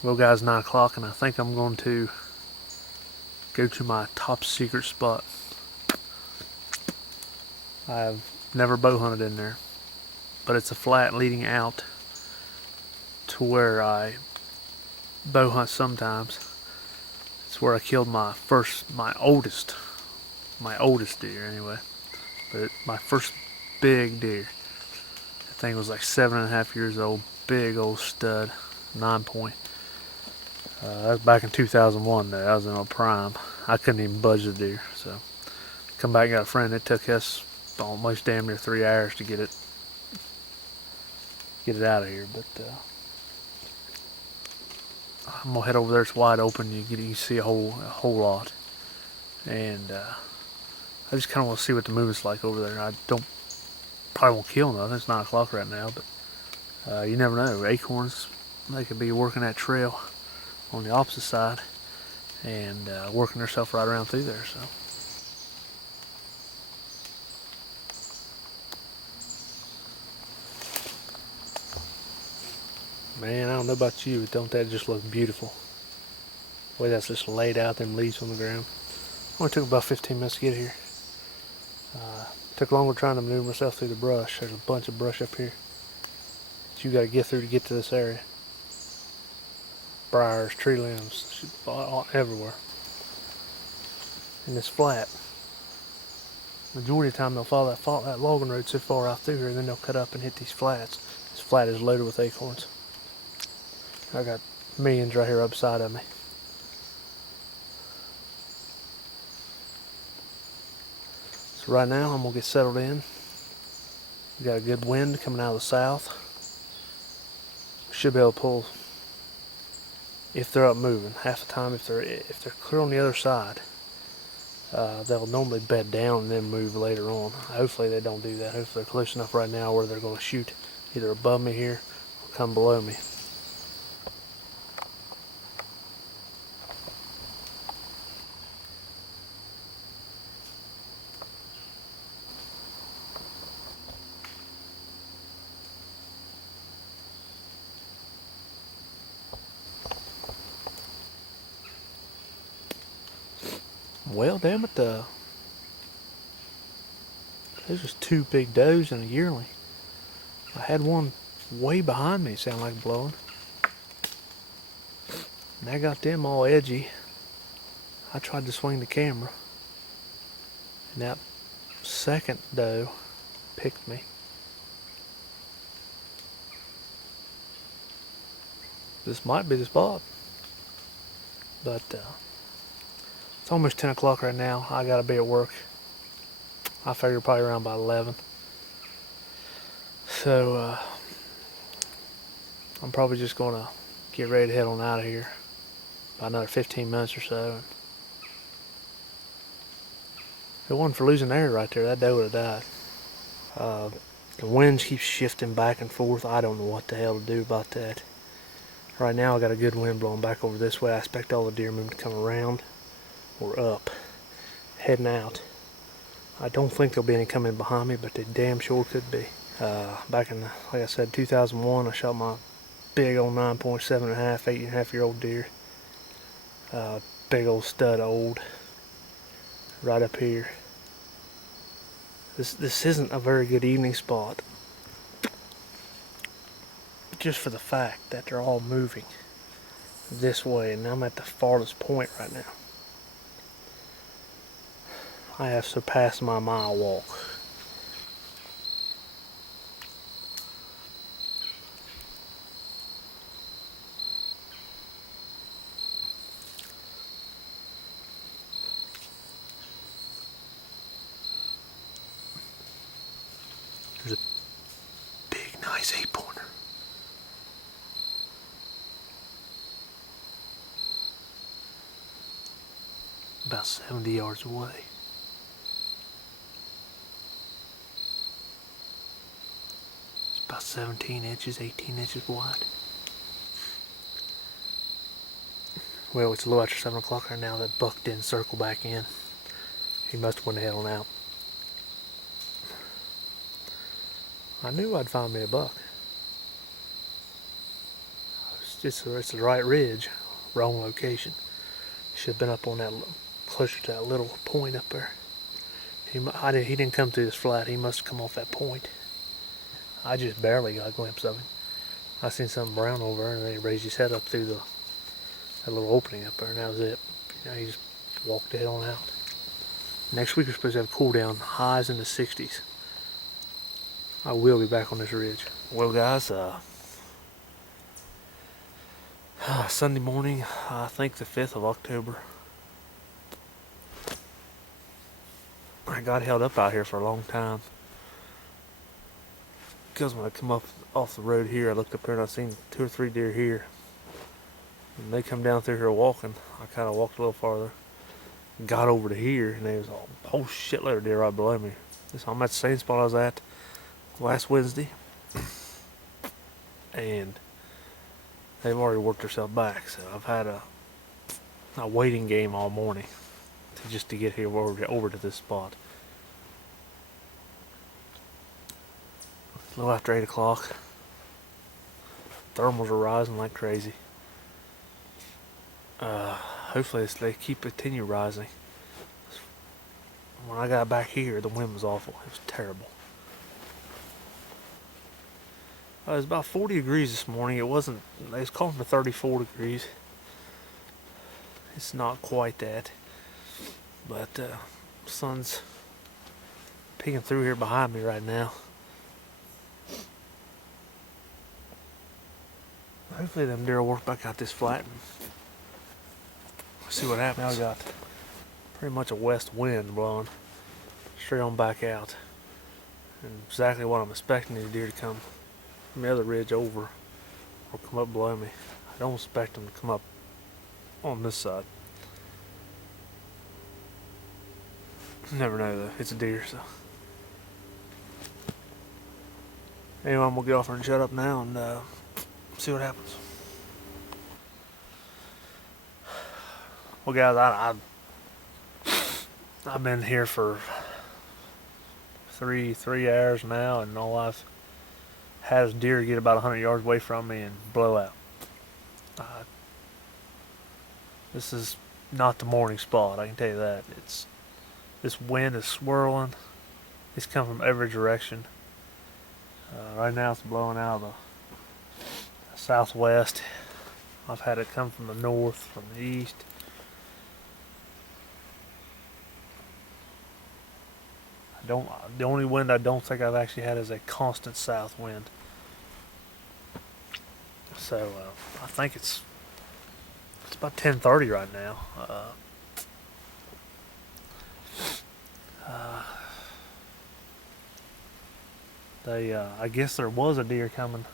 Well, guys, 9 o'clock, and I think I'm going to go to my top secret spot. I've never bow hunted in there, but it's a flat leading out to where I bow hunt sometimes. It's where I killed my oldest deer anyway, but my first big deer. That thing was like 7.5 years old, big old stud, 9 point. That was back in 2001 though. I was in a prime. I couldn't even budge the deer, so come back and got a friend. It took us almost damn near 3 hours to get it out of here. But I'm gonna head over there. It's wide open. You can see a whole lot, and I just kind of want to see what the movement's like over there. I don't probably won't kill nothing. It's 9 o'clock right now, but you never know. Acorns, they could be working that trail on the opposite side and working themselves right around through there. So. Man, I don't know about you, but don't that just look beautiful? The way that's just laid out, them leaves on the ground. Only took about 15 minutes to get here. Took longer trying to maneuver myself through the brush. There's a bunch of brush up here that you got to get through to get to this area. Briars, tree limbs, all everywhere. And it's flat. Majority of the time they'll follow that logging road so far out through here, and then they'll cut up and hit these flats. This flat is loaded with acorns. I got millions right here upside of me. So right now I'm gonna get settled in. We got a good wind coming out of the south. Should be able to pull if they're up moving. Half the time if they're clear on the other side, they'll normally bed down and then move later on. Hopefully they don't do that. Hopefully they're close enough right now where they're gonna shoot either above me here or come below me. Well, damn it, those was two big does and a yearling. I had one way behind me, sound like blowing. And I got them all edgy. I tried to swing the camera, and that second doe picked me. This might be the spot, but it's almost 10 o'clock right now. I gotta be at work. I figure probably around by 11. So I'm probably just gonna get ready to head on out of here by another 15 minutes or so. If it wasn't for losing air right there, that doe would have died. The wind keeps shifting back and forth. I don't know what the hell to do about that. Right now I got a good wind blowing back over this way. I expect all the deer movement to come around or up, heading out. I don't think there'll be any coming behind me, but they damn sure could be. Back in, like I said, 2001, I shot my big old 9.7 8.5-year-old deer. Big old stud old, right up here. This isn't a very good evening spot, just for the fact that they're all moving this way, and I'm at the farthest point right now. I have surpassed my mile walk. There's a big, nice 8-pointer. About 70 yards away. It's about 17 inches, 18 inches wide. Well, it's a little after 7 o'clock right now. That buck didn't circle back in. He must have went ahead on out. I knew I'd find me a buck. I was it's the right ridge, wrong location. Should have been up on that closer to that little point up there. He didn't come through this flat. He must have come off that point. I just barely got a glimpse of him. I seen something brown over there, and then he raised his head up through that little opening up there, and that was it. He just walked the hell on out. Next week we're supposed to have cool down, highs in the 60s. I will be back on this ridge. Well, guys, Sunday morning, I think the 5th of October. I got held up out here for a long time. Because when I come up off the road here, I looked up here and I seen 2 or 3 deer here. And they come down through here walking. I kind of walked a little farther. Got over to here, and there was a whole shitload of deer right below me. So I'm at the same spot I was at last Wednesday. And they've already worked themselves back. So I've had a waiting game all morning just to get here over to this spot. A little after 8 o'clock. Thermals are rising like crazy. Hopefully they continue rising. When I got back here, the wind was awful. It was terrible. It was about 40 degrees this morning. It was calling for 34 degrees. It's not quite that. But the sun's peeking through here behind me right now. Hopefully them deer will work back out this flat and see what happens. Now we got pretty much a west wind blowing straight on back out. And exactly what I'm expecting these deer to come from the other ridge over or come up below me. I don't expect them to come up on this side. Never know though, it's a deer, so. Anyway, I'm gonna get off here and shut up now and see what happens. Well, guys, I've been here for three hours now, and all I've had is deer get about 100 yards away from me and blow out. This is not the morning spot, I can tell you that. This wind is swirling. It's coming from every direction. Right now it's blowing out of the southwest. I've had it come from the north, from the east. The only wind I don't think I've actually had is a constant south wind. So I think it's about 10:30 right now. I guess there was a deer coming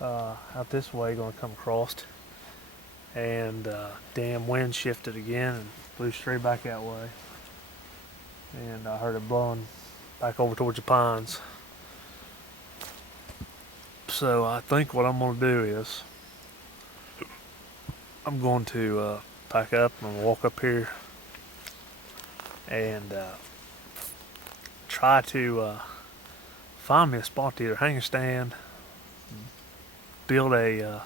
out this way, going to come across, and damn wind shifted again and blew straight back that way. And I heard it blowing back over towards the pines. So I think what I'm going to do is I'm going to pack up and walk up here and try to find me a spot to either hang a stand, build a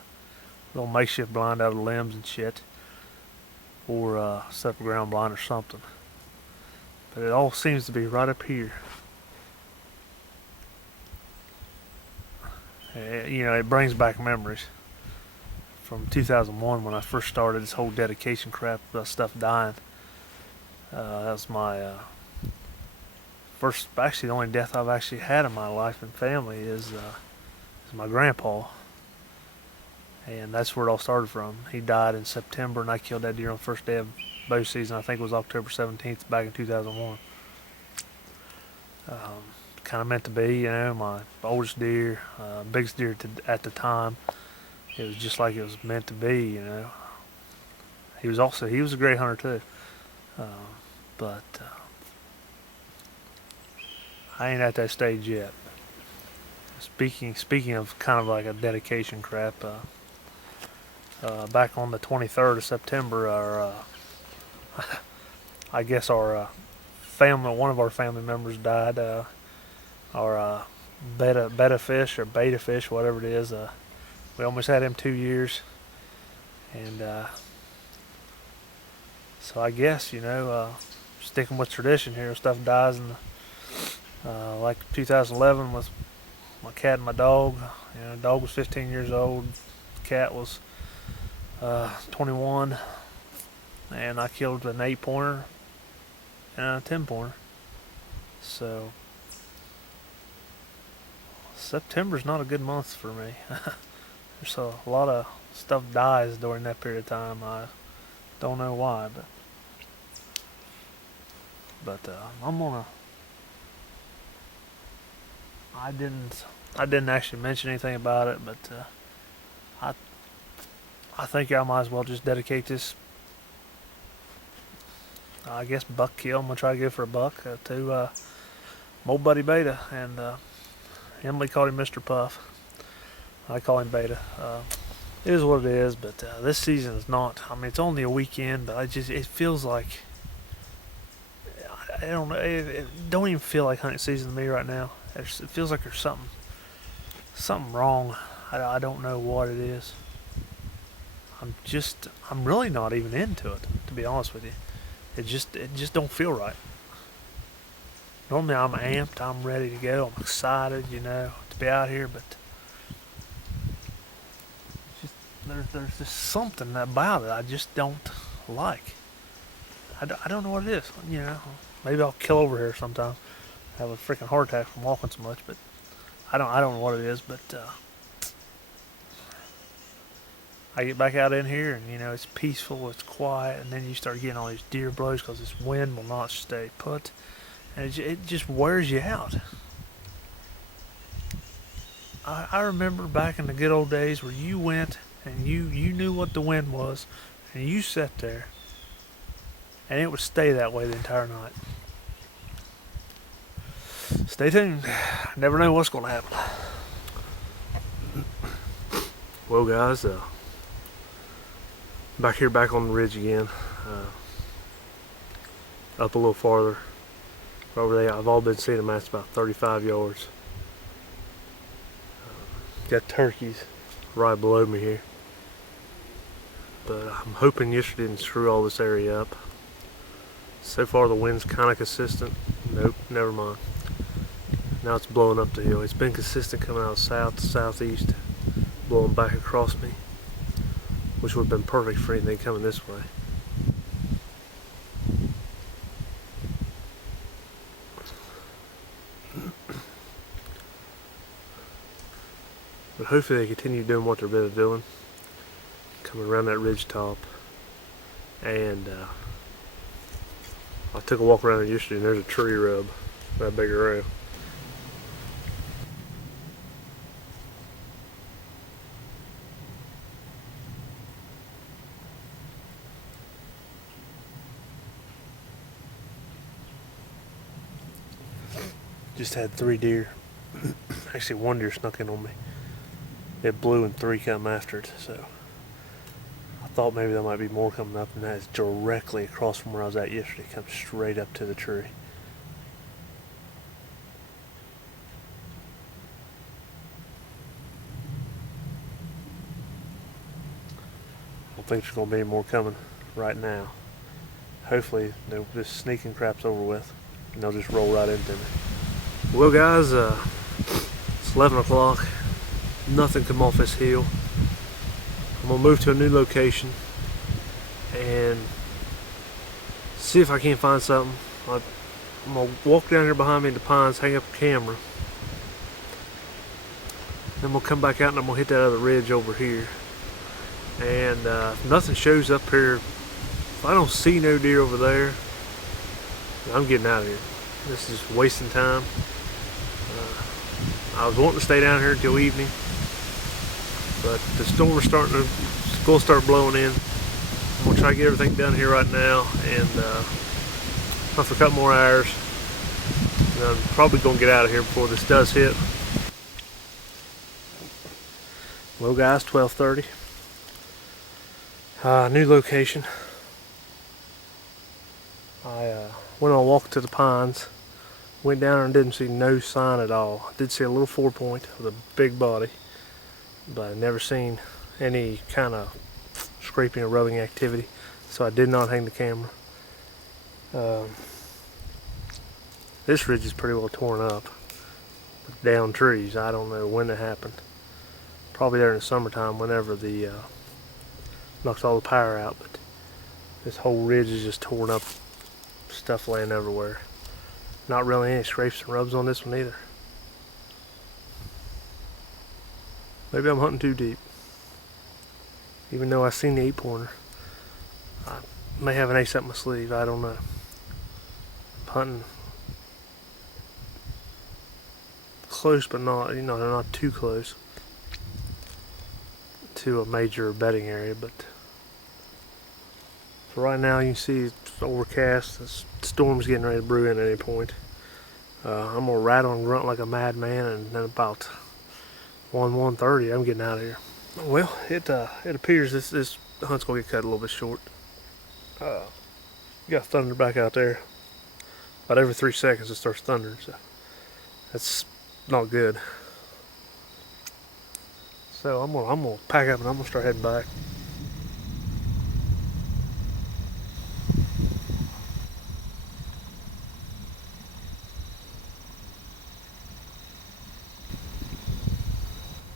little makeshift blind out of limbs and shit, or set up a ground blind or something. But it all seems to be right up here. You know, it brings back memories from 2001 when I first started this whole dedication crap about stuff dying. That was my first, actually the only death I've actually had in my life and family is my grandpa. And that's where it all started from. He died in September and I killed that deer on the first day of bow season. I think it was October 17th back in 2001. Kind of meant to be, you know, my oldest deer, biggest deer at the time. It was just like it was meant to be, you know. He was a great hunter too. But I ain't at that stage yet. Speaking of kind of like a dedication crap, back on the 23rd of September, I guess one of our family members died. Our betta fish or beta fish, whatever it is, We almost had him 2 years, and so I guess sticking with tradition here, stuff dies in like 2011 with my cat and my dog. The dog was 15 years old, the cat was 21, and I killed an 8-pointer and a 10-pointer. So September's not a good month for me. There's a lot of stuff dies during that period of time. I don't know why, but I'm gonna. I didn't actually mention anything about it, but I think I might as well just dedicate this. I guess buck kill. I'm gonna try to go for a buck to my old buddy Beta, and Emily called him Mr. Puff. I call him Beta. It is what it is, but this season is not. I mean, it's only a weekend, but it feels like I don't know. It don't even feel like hunting season to me right now. It feels like there's something wrong. I don't know what it is. I'm really not even into it, to be honest with you. It just don't feel right. Normally I'm amped, I'm ready to go, I'm excited, to be out here, but there's just something about it I just don't like. I don't know what it is. Maybe I'll kill over here sometime. Have a freaking heart attack from walking so much, but I don't know what it is. But I get back out in here, and it's peaceful, it's quiet, and then you start getting all these deer blows because this wind will not stay put, and it just wears you out. I remember back in the good old days where you went and you knew what the wind was, and you sat there, and it would stay that way the entire night. Stay tuned. Never know what's going to happen. Well, guys, back on the ridge again. Up a little farther. Over there, I've all been seeing them at about 35 yards. Got turkeys right below me here. But I'm hoping yesterday didn't screw all this area up. So far the wind's kind of consistent. Nope, never mind. Now it's blowing up the hill. It's been consistent coming out south to southeast, blowing back across me, which would have been perfect for anything coming this way. But hopefully they continue doing what they're been doing, coming around that ridge top. And I took a walk around it yesterday, and there's a tree rub that big around. Just had 3 deer. Actually, 1 deer snuck in on me. It blew and 3 come after it, so I thought maybe there might be more coming up, and that is directly across from where I was at yesterday. It comes straight up to the tree. I don't think there's going to be any more coming right now. Hopefully, this sneaking crap's over with, and they'll just roll right into me. Well, guys, it's 11 o'clock. Nothing come off this hill. I'm going to move to a new location and see if I can't find something. I'm going to walk down here behind me in the pines, hang up a camera. Then we'll come back out and I'm going to hit that other ridge over here. And if nothing shows up here, if I don't see no deer over there, I'm getting out of here. This is wasting time. I was wanting to stay down here until evening, but the storm is going to start blowing in. I'm going to try to get everything done here right now, and for a couple more hours. And I'm probably going to get out of here before this does hit. Well, guys, 12:30. New location. I went on a walk to the pines. Went down and didn't see no sign at all. I did see a little 4-point with a big body. but I've never seen any kind of scraping or rubbing activity, so I did not hang the camera. This ridge is pretty well torn up with down trees. I don't know when it happened. Probably there in the summertime whenever the knocks all the power out, but this whole ridge is just torn up, stuff laying everywhere. Not really any scrapes and rubs on this one either. Maybe I'm hunting too deep. Even though I seen the 8-pointer, I may have an ace up my sleeve. I don't know. I'm hunting close, but not, not too close to a major bedding area. But for right now, you can see it's overcast. The storm's getting ready to brew in at any point. I'm gonna rattle and grunt like a madman, and then about 1:30, I'm getting out of here. Well, it appears this hunt's gonna get cut a little bit short. You got thunder back out there. About every 3 seconds it starts thundering, so that's not good. So I'm gonna pack up and I'm gonna start heading back.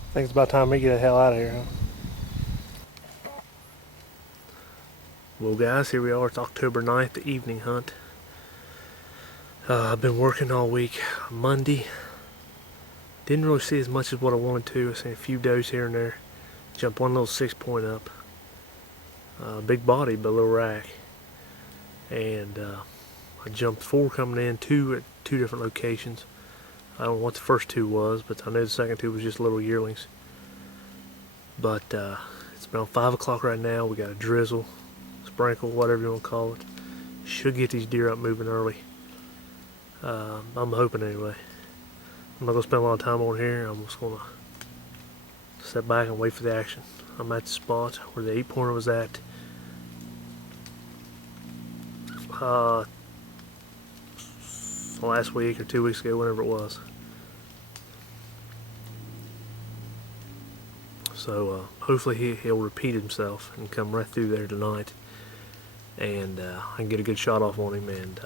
I think it's about time we get the hell out of here, huh? Well guys, here we are. It's October 9th, the evening hunt. I've been working all week. Monday, didn't really see as much as what I wanted to. I seen a few does here and there. Jumped one little 6-point up. Big body, but a little rack. And I jumped 4 coming in, 2 at 2 different locations. I don't know what the first 2 was, but I know the second 2 was just little yearlings. But it's around 5 o'clock right now. We got a drizzle, sprinkle, whatever you want to call it. Should get these deer up moving early. I'm hoping anyway. I'm not going to spend a lot of time on here. I'm just going to sit back and wait for the action. I'm at the spot where the 8-pointer was at. Last week or 2 weeks ago, whenever it was. So hopefully he'll repeat himself and come right through there tonight, and I can get a good shot off on him, and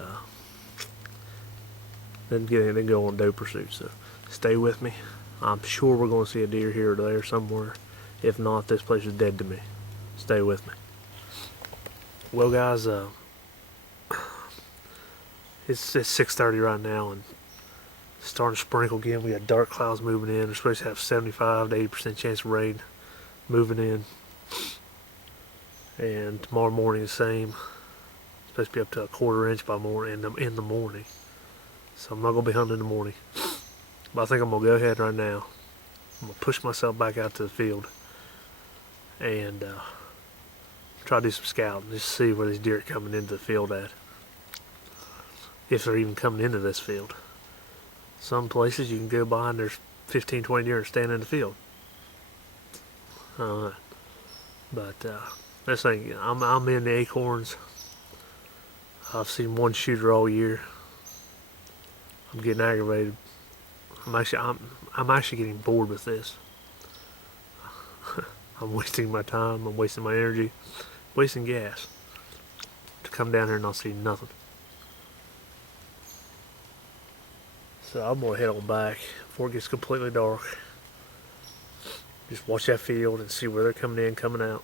then go on doe pursuit. So stay with me. I'm sure we're going to see a deer here or there somewhere. If not, this place is dead to me. Stay with me. Well guys, it's 6:30 right now, and it's starting to sprinkle again. We got dark clouds moving in. We're supposed to have 75 to 80% chance of rain moving in. And tomorrow morning the same. It's supposed to be up to a 1/4 inch by in the morning. So I'm not gonna be hunting in the morning. But I think I'm gonna go ahead right now. I'm gonna push myself back out to the field and try to do some scouting, just see where these deer are coming into the field at. If they're even coming into this field. Some places you can go by and there's 15, 20 deer standing in the field. I don't know. But this thing, I'm in the acorns. I've seen one shooter all year. I'm getting aggravated. I'm actually getting bored with this. I'm wasting my time. I'm wasting my energy. Wasting gas. To come down here and not see nothing. So I'm going to head on back before it gets completely dark. Just watch that field and see where they're coming in, coming out.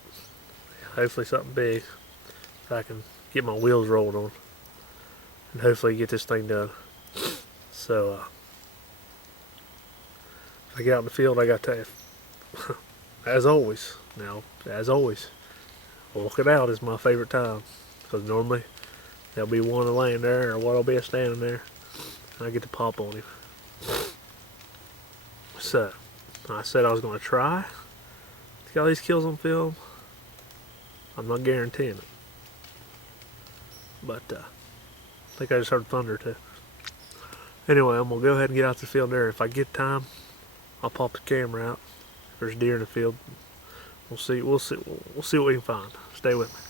Hopefully something big that I can get my wheels rolling on. And hopefully get this thing done. So, if I get out in the field, I got to, as always, walking out is my favorite time. Because normally there'll be one laying there, or one will be standing there. I get to pop on him. So, I said I was going to try to get all these kills on film. I'm not guaranteeing it. But, I think I just heard thunder too. Anyway, I'm going to go ahead and get out the field there. If I get time, I'll pop the camera out. If there's deer in the field, we'll see what we can find. Stay with me.